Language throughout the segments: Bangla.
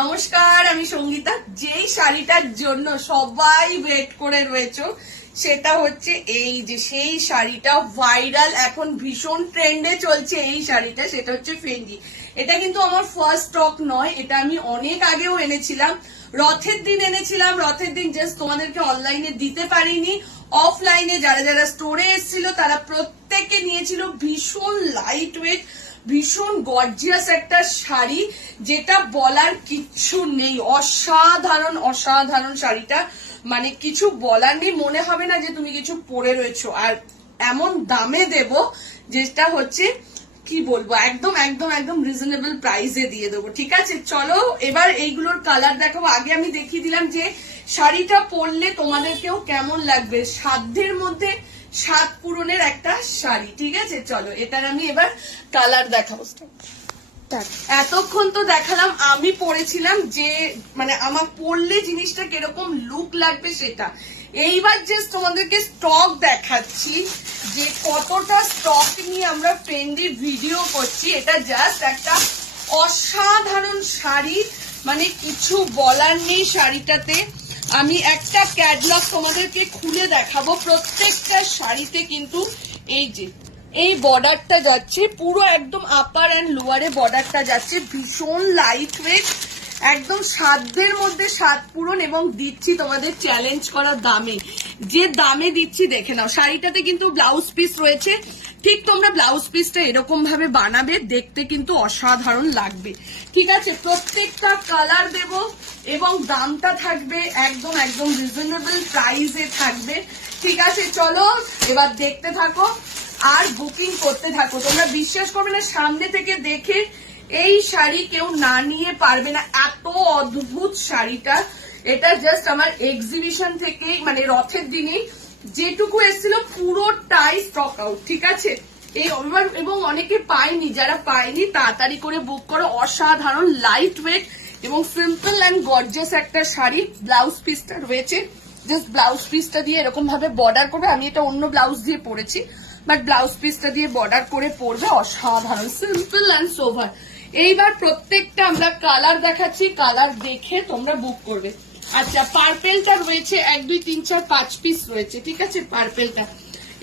নমস্কার, আমি সঙ্গীতা। যেই শাড়িটার জন্য সবাই ওয়েট করে রয়েছে সেটা হচ্ছে এই যে সেই শাড়িটা, ভাইরাল, এখন ভীষণ ট্রেন্ডে চলছে এই শাড়িটা, সেটা হচ্ছে ফেন্ডি। এটা কিন্তু আমার ফার্স্ট স্টক নয়, এটা আমি অনেক আগেও এনেছিলাম, রথের দিন এনেছিলাম। রথের দিন জাস্ট তোমাদেরকে অনলাইনে দিতে পারিনি, অফলাইনে যারা যারা স্টোরে এসেছিল তারা প্রত্যেকে নিয়েছিল। ভীষণ লাইট ওয়েট, ভীষণ গর্জিয়াস একটা শাড়ি, যেটা বলার কিচ্ছু নেই। অসাধারণ অসাধারণ শাড়িটা, মানে কিছু বলার নেই, মনে হবে না যে তুমি কিছু পরে রয়েছো। আর এমন দামে দেব যেটা হচ্ছে কি বলবো, একদম একদম একদম রিজনেবল প্রাইসে দিয়ে দেবো। ঠিক আছে, চলো এবার এইগুলোর কালার দেখাবো। আগে আমি দেখিয়ে দিলাম যে শাড়িটা পরলে তোমাদেরকেও কেমন লাগবে। সাধ্যের মধ্যে সাত পূরণের একটা শাড়ি। ঠিক আছে, চলো এটার আমি এবার কালার দেখাবো। এতক্ষণ তো দেখালাম আমি পরেছিলাম যে মানে আমার পরলে জিনিসটা কিরকম লুক লাগবে সেটা। এইবার জাস্ট তোমাদেরকে স্টক দেখাচ্ছি যে কতটা স্টক নিয়ে আমরা ফ্রেন্ডলি ভিডিও করছি। এটা জাস্ট একটা অসাধারণ শাড়ি, মানে কিছু বলার নেই শাড়িটাতে। আমি একটা ক্যাটলগ তোমাদেরকে খুলে দেখাবো। প্রত্যেকটা শাড়িতে কিন্তু এই যে এই বর্ডারটা যাচ্ছে, পুরো একদম আপার অ্যান্ড লোয়ারে বর্ডারটা যাচ্ছে। ভীষণ লাইট ওয়েট, একদম সাধ্যের মধ্যে সাত পূরণ, এবং দিচ্ছি তোমাদের চ্যালেঞ্জ করা দামে। যে দামে দিচ্ছি দেখে নাও। শাড়িটাতে কিন্তু ব্লাউজ পিস রয়েছে, ঠিক তোমরা ব্লাউজ পিসটা এরকম ভাবে বানাবে, দেখতে কিন্তু অসাধারণ লাগবে। ঠিক আছে, প্রত্যেকটা কালার দেব এবং দামটা থাকবে একদম একদম রিজনেবল প্রাইসে থাকবে। ঠিক আছে, চলো এবার দেখতে থাকো আর বুকিং করতে থাকো। তোমরা বিশ্বাস করবে না, সামনে থেকে দেখে এই শাড়ি কেউ না নিয়ে পারবে না, এত অদ্ভুত শাড়িটা। এটা জাস্ট আমার এক্সিবিশন থেকে, মানে রথের দিনে যেটুকু এসেছিল পুরোটাই স্টক আউট। ঠিক আছে, এই এবং অনেকে পায়নি, যারা পায়নি তাড়াতাড়ি করে বুক করো। অসাধারণ লাইট ওয়েট এবং সিম্পল অ্যান্ড গর্জিয়াস একটা শাড়ি। ব্লাউজ পিসটা রয়েছে, জাস্ট ব্লাউজ পিসটা দিয়ে এরকম ভাবে বর্ডার করবে। আমি এটা অন্য ব্লাউজ দিয়ে পরেছি, বাট ব্লাউজ পিসটা দিয়ে বর্ডার করে পরবে। অসাধারণ সিম্পল অ্যান্ড সোভার। এইবার প্রত্যেকটা আমরা কালার দেখাচ্ছি, কালার দেখে তোমরা বুক করবে। আচ্ছা, পার্পেলটা রয়েছে 1 2 3 4 5 পিস রয়েছে। ঠিক আছে, পার্পেলটা।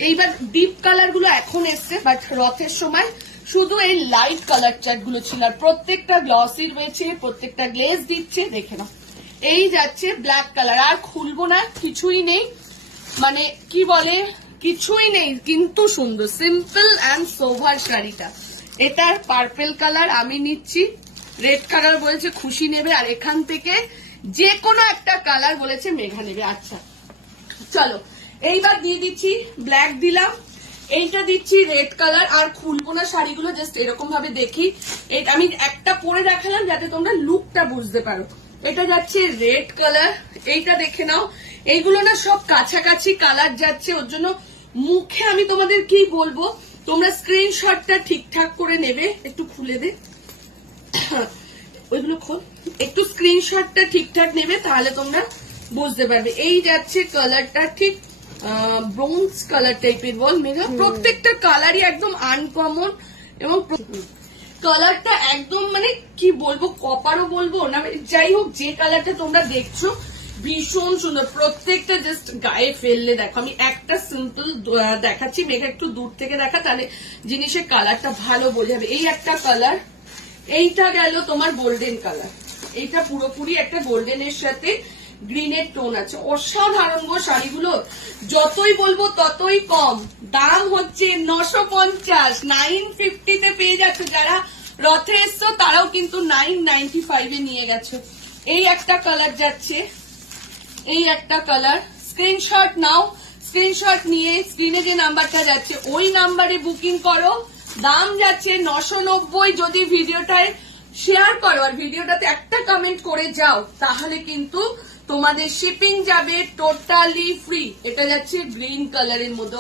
এইবার ডিপ কালার গুলো এখন এসছে, বাট রথের সময় শুধু এই লাইট কালার চার্ট গুলো ছিল। আর প্রত্যেকটা গ্লসি রয়েছে, প্রত্যেকটা গ্লেজ দিচ্ছে, দেখে নাও। এই যাচ্ছে ব্ল্যাক কালার, আর খুলবো না, কিছুই নেই, মানে কি বলে কিছুই নেই, কিন্তু সুন্দর সিম্পল অ্যান্ড সোভার শাড়িটা। এটার পার্পেল কালার আমি নিচ্ছি, রেড কালার বলেছে খুশি নেবে, আর এখান থেকে যে কোনো একটা কালার বলেছে মেঘা নেবে। আচ্ছা চলো এইবার দিয়ে দিচ্ছি ব্ল্যাক, দিলাম এইটা, দিচ্ছি রেড কালার। আর খুলবো না শাড়িগুলো, জাস্ট এরকম ভাবে দেখি। আমি একটা পরে দেখালাম যাতে তোমরা লুকটা বুঝতে পারো। এটা যাচ্ছে রেড কালার, এইটা দেখে নাও। এইগুলো না সব কাছাকাছি কালার যাচ্ছে, ওর জন্য মুখে আমি তোমাদের কি বলবো, তোমরা স্ক্রিনশটটা ঠিকঠাক করে নেবে। একটু খুলে দে ওইগুলো, খোল একটু, স্ক্রিনশটটা ঠিকঠাক নেবে, তাহলে তোমরা বুঝতে পারবে। এই যাচ্ছে কালারটা ঠিক ব্রোঞ্জ কালার টাইপের, বল মেঘা। প্রত্যেকটা কালারই একদম আনকমন, এবং কালারটা একদম মানে কি বলবো, কপারও বলবো না, যাই হোক, যে কালারটা তোমরা দেখছো ভীষণ সুন্দর। প্রত্যেকটা জাস্ট গায়ে ফেললে দেখো। আমি একটা সিম্পল দেখাচ্ছি, মেঘা একটু দূর থেকে দেখা, তাহলে জিনিসের কালারটা ভালো বোঝা যাবে। এই একটা কালার, এইটা গেল তোমার গোল্ডেন কালার, এইটা পুরোপুরি একটা গোল্ডেনের সাথে গ্রিনের টোন আছে। অসাধারণ গো শাড়িগুলো, যতই বলবো ততই কম। দাম হচ্ছে 950, 950 তে পেয়ে যাচ্ছে। যারা রথে এসছো তারাও কিন্তু 995 এ নিয়ে গেছে। এই একটা কালার যাচ্ছে, এই একটা কালার। স্ক্রিনশট নাও, স্ক্রিনশট নিয়ে স্ক্রিনে যে নাম্বারটা যাচ্ছে ওই নাম্বারে বুকিং করো। দাম যাচ্ছে 990। যদি ভিডিওটায় শেয়ার করো আর ভিডিওটাতে একটা কমেন্ট করে যাও, তাহলে কিন্তু তোমাদের শিপিং যাবে টোটালি ফ্রি। এটা যাচ্ছে গ্রিন কালারের মধ্যে,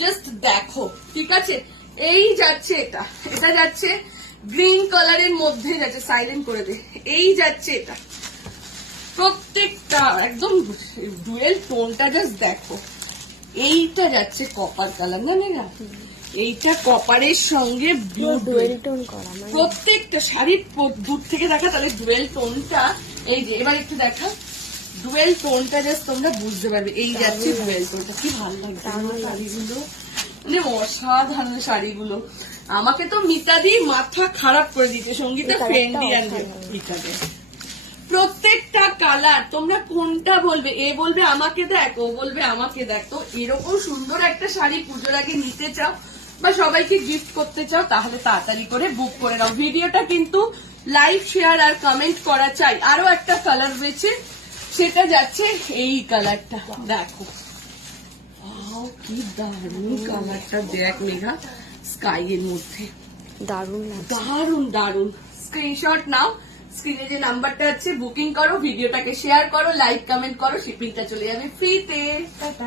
জাস্ট দেখো। ঠিক আছে, এই যাচ্ছে এটা, এটা যাচ্ছে গ্রিন কালারের মধ্যে যাচ্ছে, সাইলেন্ট করে দে। এই যাচ্ছে এটা, প্রত্যেকটা একদম ডুয়েল টোনটা জাস্ট দেখো। এইটা যাচ্ছে কপার কালার, না না, এইটা কপারের সঙ্গে ব্লু ডুয়েল টোন করা মানে প্রত্যেকটা শাড়ির দূর থেকে দেখা, তাহলে ডুয়েল টোনটা এই যে এবার একটু দেখা, ডুয়েল টোনটা জাস্ট তোমরা বুঝতে পারবে। এই যাচ্ছে ডুয়েল টোনটা, কি ভালো লাগছে আমার শাড়িগুলো, মানে অসাধারণ শাড়িগুলো। আমাকে তো মিতাদি মাথা খারাপ করে দিতে, সঙ্গীতা ফ্রেন্ডলি আর মিতাদি প্রত্যেকটা কালার তোমরা কোনটা বলবে, এ বলবে আমাকে দেখ, ও বলবে আমাকে দেখ। তো এরকম সুন্দর একটা শাড়ি পুজোর আগে নিতে চাও বা সবাইকে গিফট করতে চাও, তাহলে তাড়াতাড়ি করে বুক করে নাও। ভিডিওটা কিন্তু লাইক, শেয়ার আর কমেন্ট করা চাই। আরো একটা কালার রয়েছে, সেটা যাচ্ছে এই কালারটা, দেখো কি দারুণ কালারটা, দেখ মেঘা, স্কাই এর মধ্যে দারুণ লাগছে। দারুণ দারুণ। স্ক্রিনশট নাও, স্ক্রিনে যে নাম্বারটা আছে বুকিং করো, ভিডিওটাকে শেয়ার করো, লাইক কমেন্ট করো, শিপিংটা চলে যাবে ফ্রিতে। টাটা।